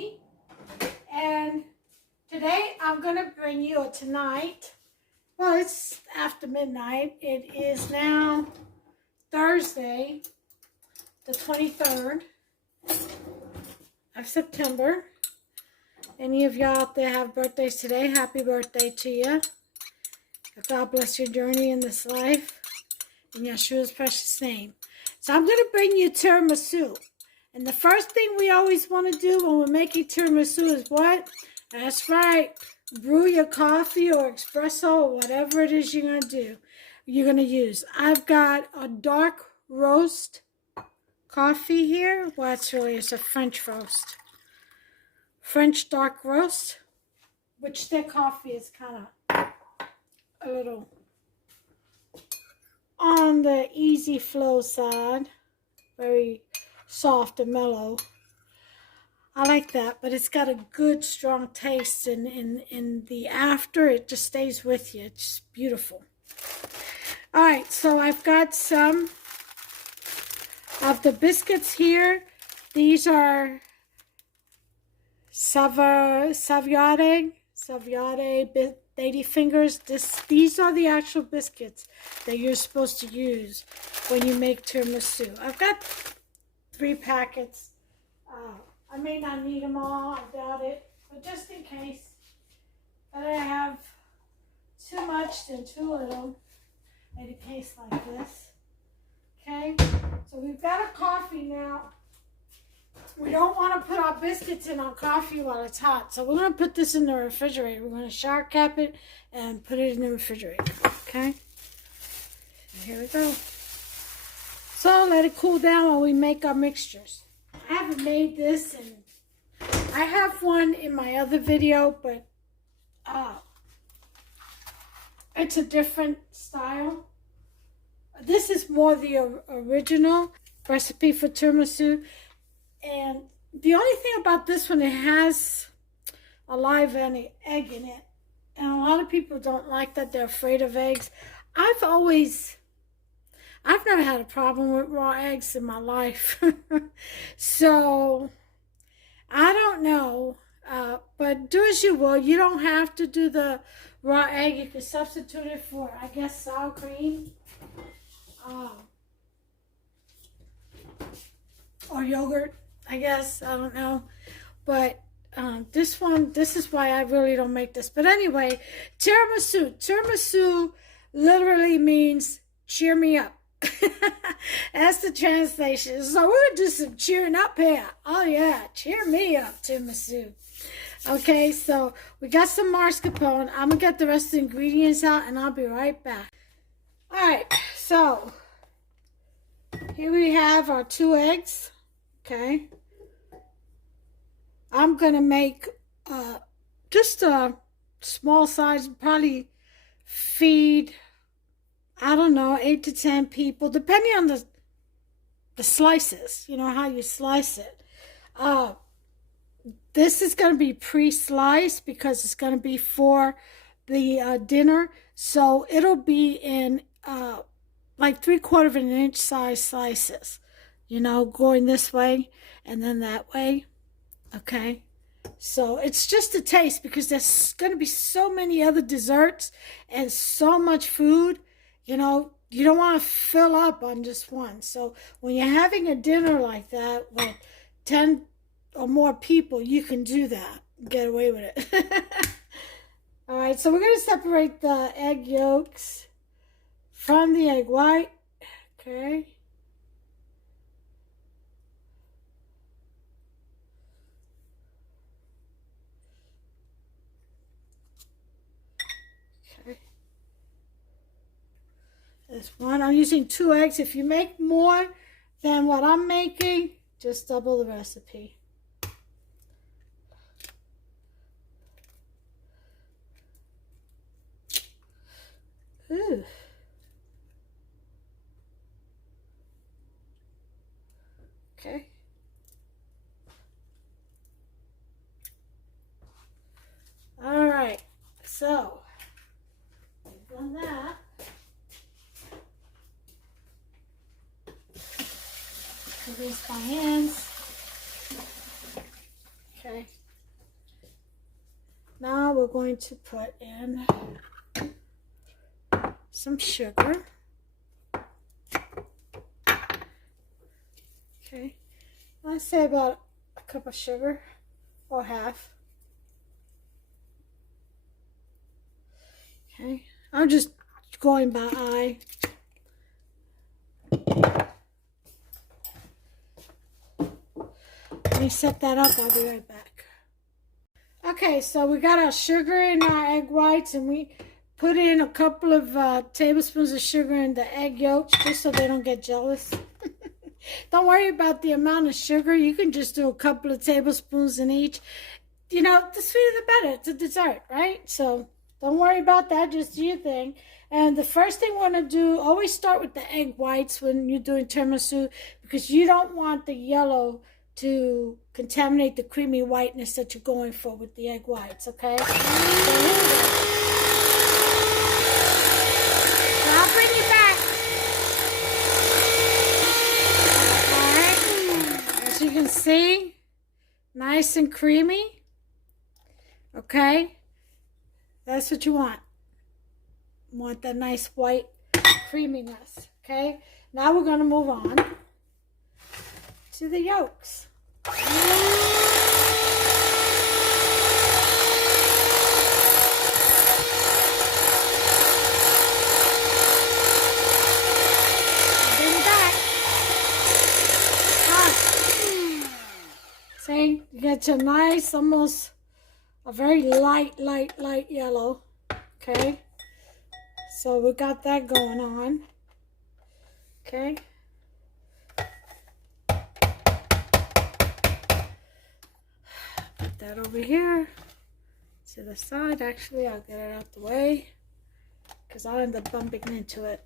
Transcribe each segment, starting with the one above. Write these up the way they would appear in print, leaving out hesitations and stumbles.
Tony, and today I'm going to bring you, or tonight, well, it's after midnight. It is now Thursday, the 23rd of September. Any of y'all out there have birthdays today, happy birthday to you. God bless your journey in this life in Yeshua's precious name. So I'm going to bring you tiramisu. And the first thing we always want to do when we're making tiramisu is what? That's right. Brew your coffee or espresso or whatever it is you're going to do. You're going to use. I've got a dark roast coffee here. Well, it's a French roast. French dark roast, which their coffee is kind of a little on the easy flow side. Very soft and mellow. I like that, but it's got a good strong taste, and in the after it just stays with you. It's just beautiful. All right, so I've got some of the biscuits here. These are Saviade Lady Fingers. These are the actual biscuits that you're supposed to use when you make tiramisu. I've got 3 packets. I may not need them all, I doubt it, but just in case that I have too much than too little in a case like this. Okay, so we've got a coffee now. We don't want to put our biscuits in our coffee while it's hot, so we're going to put this in the refrigerator. We're going to shower cap it and put it in the refrigerator. Okay, and here we go. So let it cool down while we make our mixtures. I haven't made this, and I have one in my other video, but it's a different style. This is more the original recipe for tiramisu, and the only thing about this one, it has a live egg in it, and a lot of people don't like that. They're afraid of eggs. I've never had a problem with raw eggs in my life. So, I don't know. But do as you will. You don't have to do the raw egg. You can substitute it for, I guess, sour cream. Or yogurt, I guess. I don't know. But this is why I really don't make this. But anyway, tiramisu. Tiramisu literally means cheer me up. That's the translation. So we're going to do some cheering up here. Oh yeah, cheer me up, tiramisu. Okay, so we got some mascarpone. I'm going to get the rest of the ingredients out, and I'll be right back. Alright, so here we have our 2 eggs. Okay. I'm going to make just a small size, probably feed, I don't know, 8 to 10 people, depending on the slices, you know, how you slice it. This is going to be pre-sliced because it's going to be for the dinner. So it'll be in like 3/4 of an inch size slices, you know, going this way and then that way. Okay. So it's just a taste, because there's going to be so many other desserts and so much food. You know, you don't want to fill up on just one. So when you're having a dinner like that with 10 or more people, you can do that. Get away with it. All right, so we're going to separate the egg yolks from the egg white. Okay. This one, I'm using 2 eggs. If you make more than what I'm making, just double the recipe. Ooh. Okay. All right. So, we've done that. Rinse my hands. Okay. Now we're going to put in some sugar. Okay. Let's say about a cup of sugar or half. Okay. I'm just going by eye. Let me set that up. I'll be right back. Okay, so we got our sugar and our egg whites, and we put in a couple of tablespoons of sugar in the egg yolks just so they don't get jealous. Don't worry about the amount of sugar. You can just do a couple of tablespoons in each. You know, the sweeter the better. It's a dessert, right? So don't worry about that. Just do your thing. And the first thing we want to do, always start with the egg whites when you're doing tiramisu, because you don't want the yellow to contaminate the creamy whiteness that you're going for with the egg whites, okay? So here we go. So I'll bring you back. All right. As you can see, nice and creamy. Okay? That's what you want. You want that nice white creaminess, okay? Now we're going to move on to the yolks. Bring back. See, you get your nice, almost a very light yellow. Okay, so we got that going on. Okay. Put that over here to the side. Actually, I'll get it out the way because I'll end up bumping into it.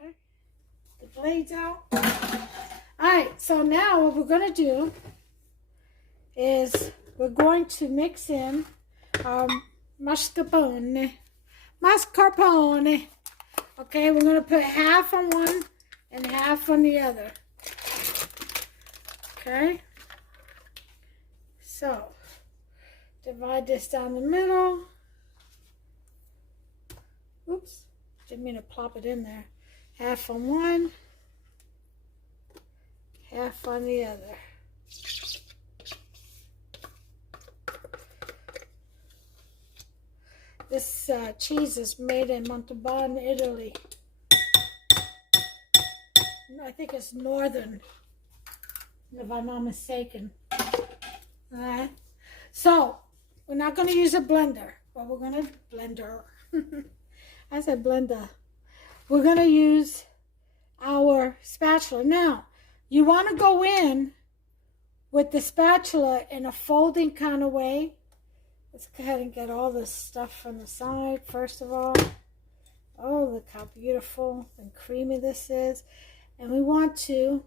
Okay, the blades out. Alright, so now what we're going to do is we're going to mix in our mascarpone. Okay, we're going to put half on one and half on the other. Okay, so divide this down the middle. Oops, didn't mean to plop it in there. Half on one, half on the other. This cheese is made in Montalban, Italy. I think it's northern, if I'm not mistaken. Alright, so we're not going to use a blender, but we're going to blender. I said blender. We're going to use our spatula. Now, you want to go in with the spatula in a folding kind of way. Let's go ahead and get all this stuff from the side, first of all. Oh, look how beautiful and creamy this is. And we want to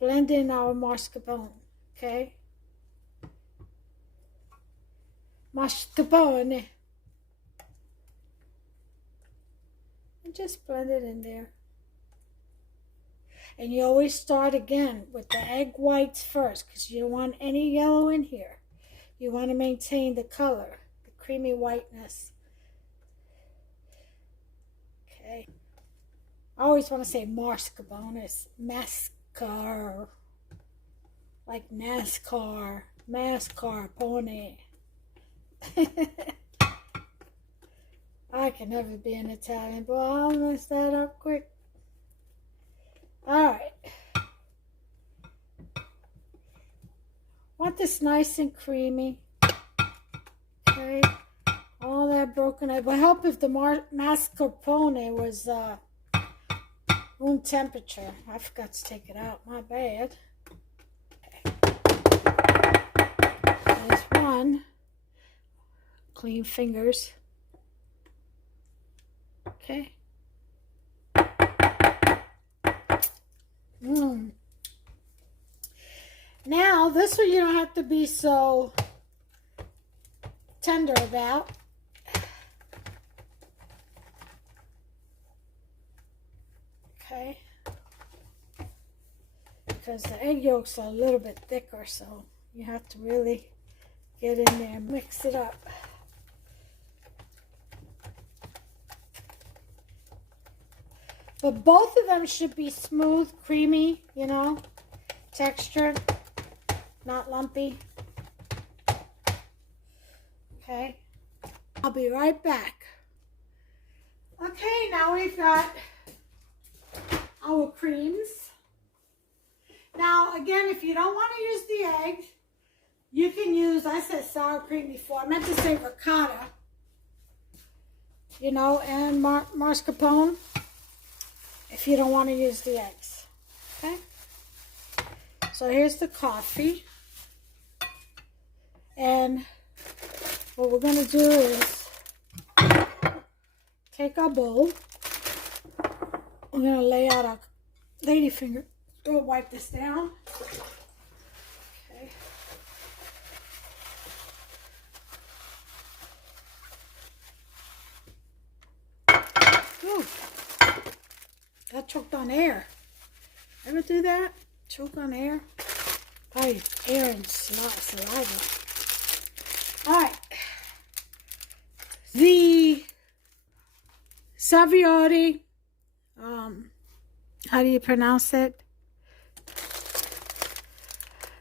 blend in our mascarpone, okay? Mascarpone. And just blend it in there. And you always start again with the egg whites first, because you don't want any yellow in here. You want to maintain the color, the creamy whiteness. Okay. I always want to say mascarpone. It's mascar. Like NASCAR. Mascarpone. I can never be an Italian, but I'll mess that up quick. Alright. Want this nice and creamy. Okay. All that broken egg. It would help if the mascarpone was room temperature. I forgot to take it out. My bad. Okay. There's one. Clean fingers. Okay. Now, this one you don't have to be so tender about. Okay. because the egg yolks are a little bit thicker, so you have to really get in there and mix it up. But both of them should be smooth, creamy, you know, textured, not lumpy. Okay, I'll be right back. Okay, now we've got our creams. Now, again, if you don't want to use the egg, you can use, I said sour cream before. I meant to say ricotta, you know, and mascarpone if you don't want to use the eggs. Okay? So here's the coffee. And what we're going to do is take our bowl. We're going to lay out our ladyfinger. Don't wipe this down. Okay. Ooh. That choked on air. Ever do that? Choke on air? Probably air and saliva. Alright. The Savioti, how do you pronounce it?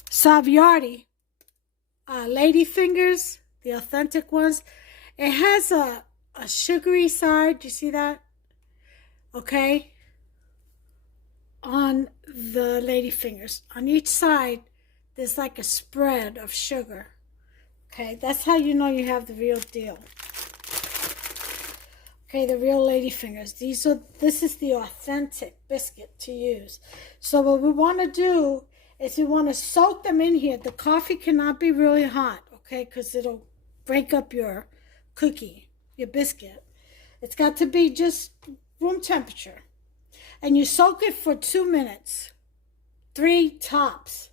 Savioti ladyfingers, the authentic ones. It has a sugary side. Do you see that? Okay. On the ladyfingers. On each side, there's like a spread of sugar. Okay, that's how you know you have the real deal. Okay, the real ladyfingers. This is the authentic biscuit to use. So what we want to do is we want to soak them in here. The coffee cannot be really hot, okay, because it'll break up your cookie, your biscuit. It's got to be just room temperature. And you soak it for 2 minutes. 3 tops.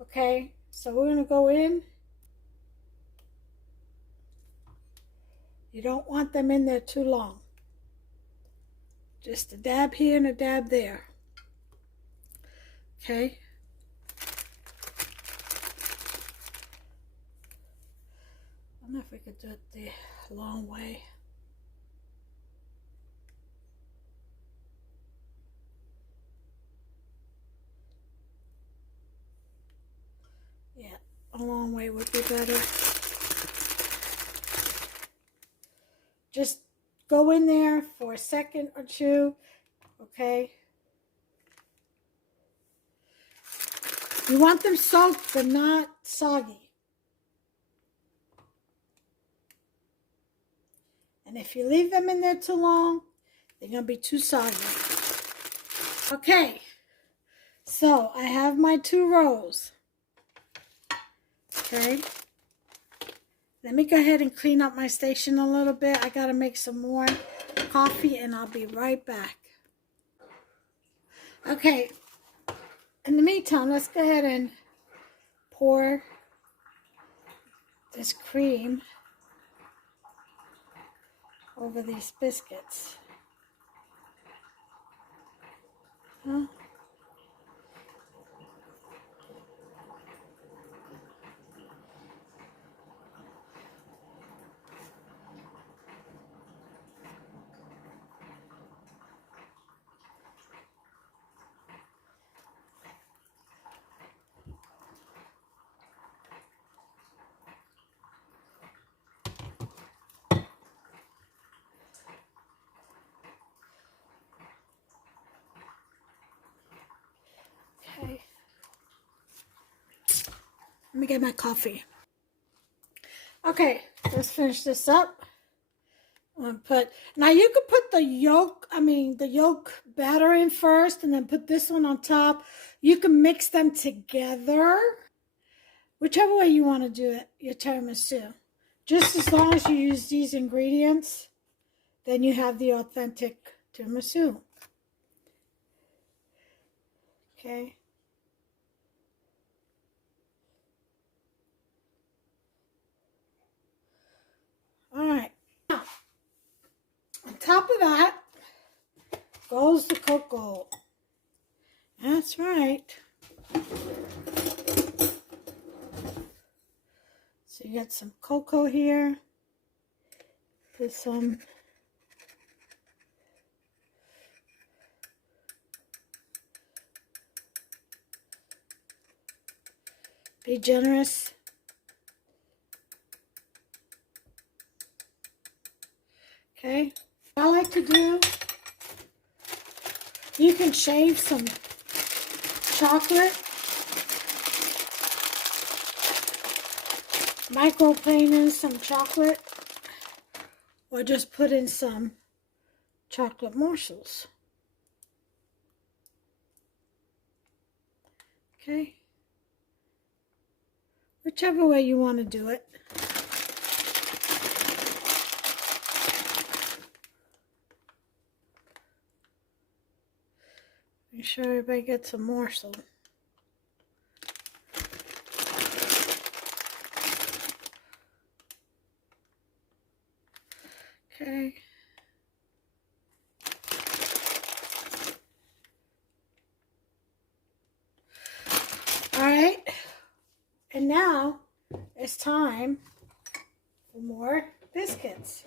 Okay, so we're going to go in. You don't want them in there too long. Just a dab here and a dab there. Okay. I don't know if we could do it the long way. Yeah, a long way would be better. Just go in there for a second or two, okay? You want them soaked but not soggy. And if you leave them in there too long, they're going to be too soggy. Okay, so I have my 2 rows. Okay. Let me go ahead and clean up my station a little bit. I got to make some more coffee and I'll be right back. Okay. In the meantime, let's go ahead and pour this cream over these biscuits. Huh? Okay. Let me get my coffee. Okay, let's finish this up. Now you could put the yolk batter in first and then put this one on top. You can mix them together. Whichever way you want to do it, your tiramisu. Just as long as you use these ingredients, then you have the authentic tiramisu. Okay. All right. Now, on top of that goes the cocoa. That's right. So you got some cocoa here. Put some be generous. Okay. What I like to do, you can shave some chocolate, microplane in some chocolate, or just put in some chocolate morsels. Okay. Whichever way you want to do it. Make sure everybody gets a morsel. Okay. All right. And now it's time for more biscuits.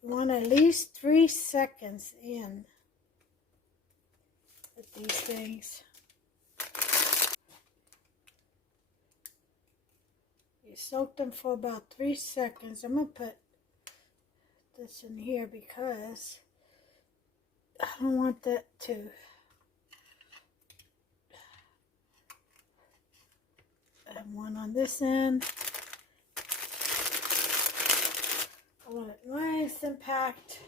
We want at least 3 seconds in with these things. You soak them for about 3 seconds. I'm going to put this in here because I don't want that to have one on this end. I want it nice and packed.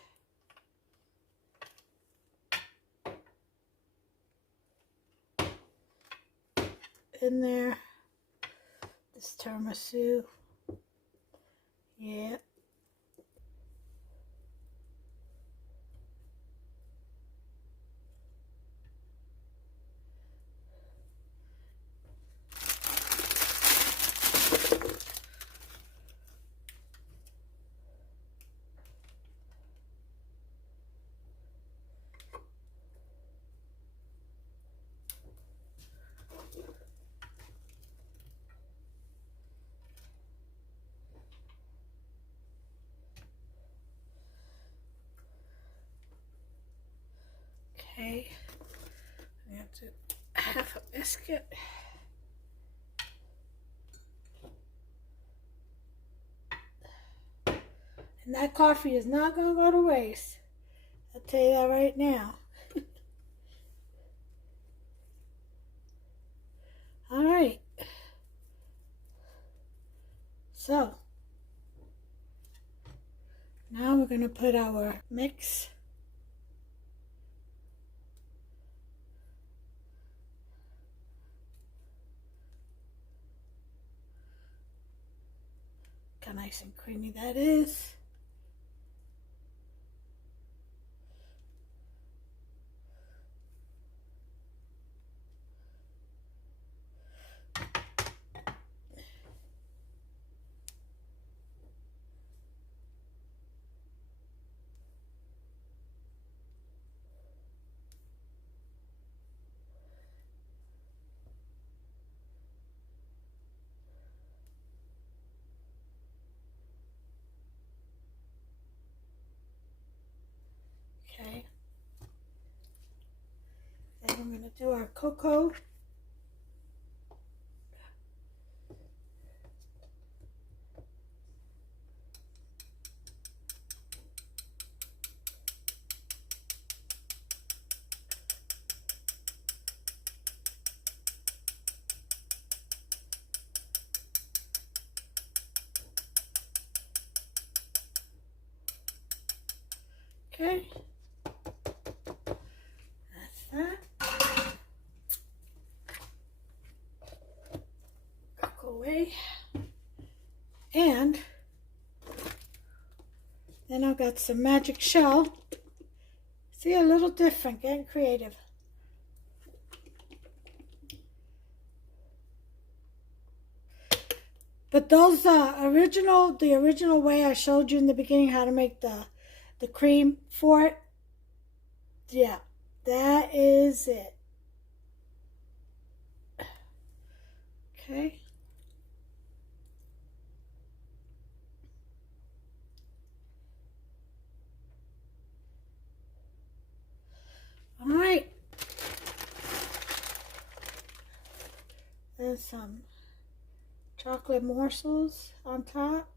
In there. This tiramisu. Yeah. Okay. I have to half a biscuit. And that coffee is not going to go to waste. I'll tell you that right now. All right. So, now we're going to put our mix. Look how nice and creamy that is. Okay. Then we're going to do our cocoa. Okay. That's that. Go away. And then I've got some magic shell. See, a little different, getting creative. But But those the original way I showed you in the beginning how to make the cream for it. Yeah, that is it. Okay. All right. And some chocolate morsels on top.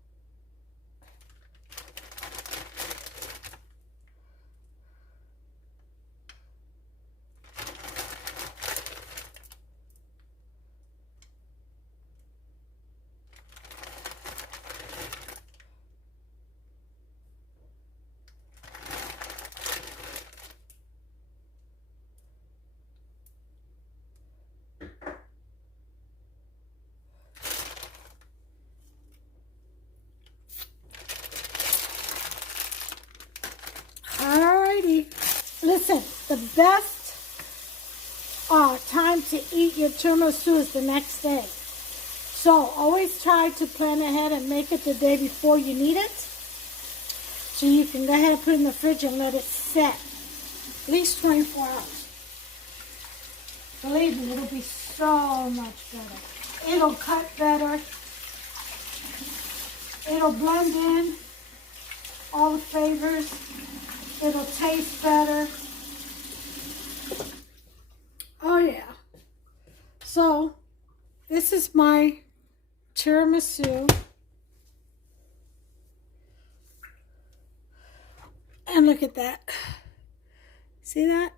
Alrighty. Listen, the best time to eat your tiramisu is the next day. So always try to plan ahead and make it the day before you need it. So you can go ahead and put it in the fridge and let it set at least 24 hours. Believe me, it'll be so much better. It'll cut better. It'll blend in all the flavors. It'll taste better. Oh yeah. So this is my tiramisu. And look at that. See that?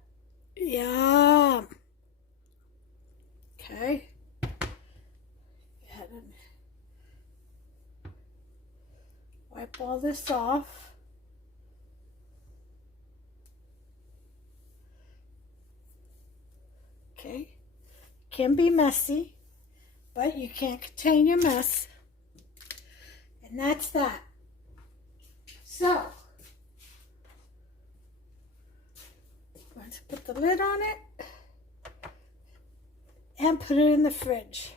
Yum. Okay. Wipe all this off. Okay. Can be messy, but you can't contain your mess. And that's that. So, let's put the lid on it and put it in the fridge.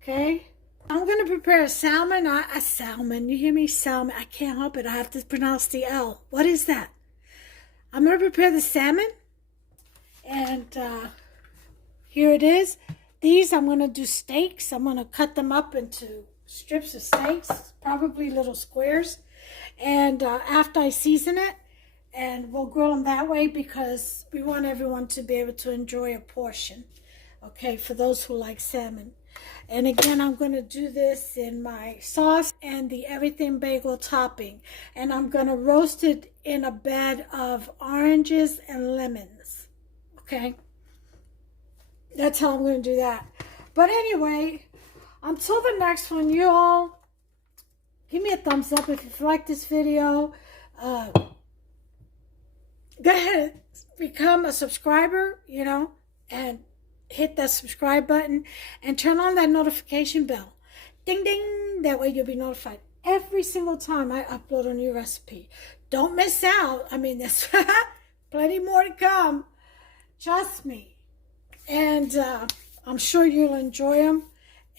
Okay? I'm going to prepare a salmon. A salmon. You hear me? Salmon. I can't help it. I have to pronounce the L. What is that? I'm going to prepare the salmon. And here it is. These I'm going to do steaks. I'm going to cut them up into strips of steaks, probably little squares. And after I season it, and we'll grill them that way because we want everyone to be able to enjoy a portion. Okay, for those who like salmon. And again, I'm going to do this in my sauce and the everything bagel topping. And I'm going to roast it in a bed of oranges and lemons. Okay? That's how I'm going to do that. But anyway, until the next one, you all, give me a thumbs up if you like this video. Go ahead, become a subscriber, and hit that subscribe button and turn on that notification bell. Ding, ding. That way you'll be notified every single time I upload a new recipe. Don't miss out. I mean, there's plenty more to come. Trust me. And I'm sure you'll enjoy them.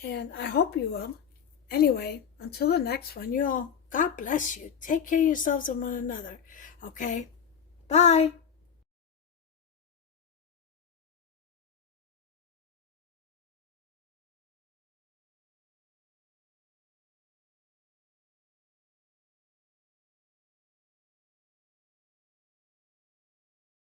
And I hope you will. Anyway, until the next one, you all, God bless you. Take care of yourselves and one another. Okay? Bye.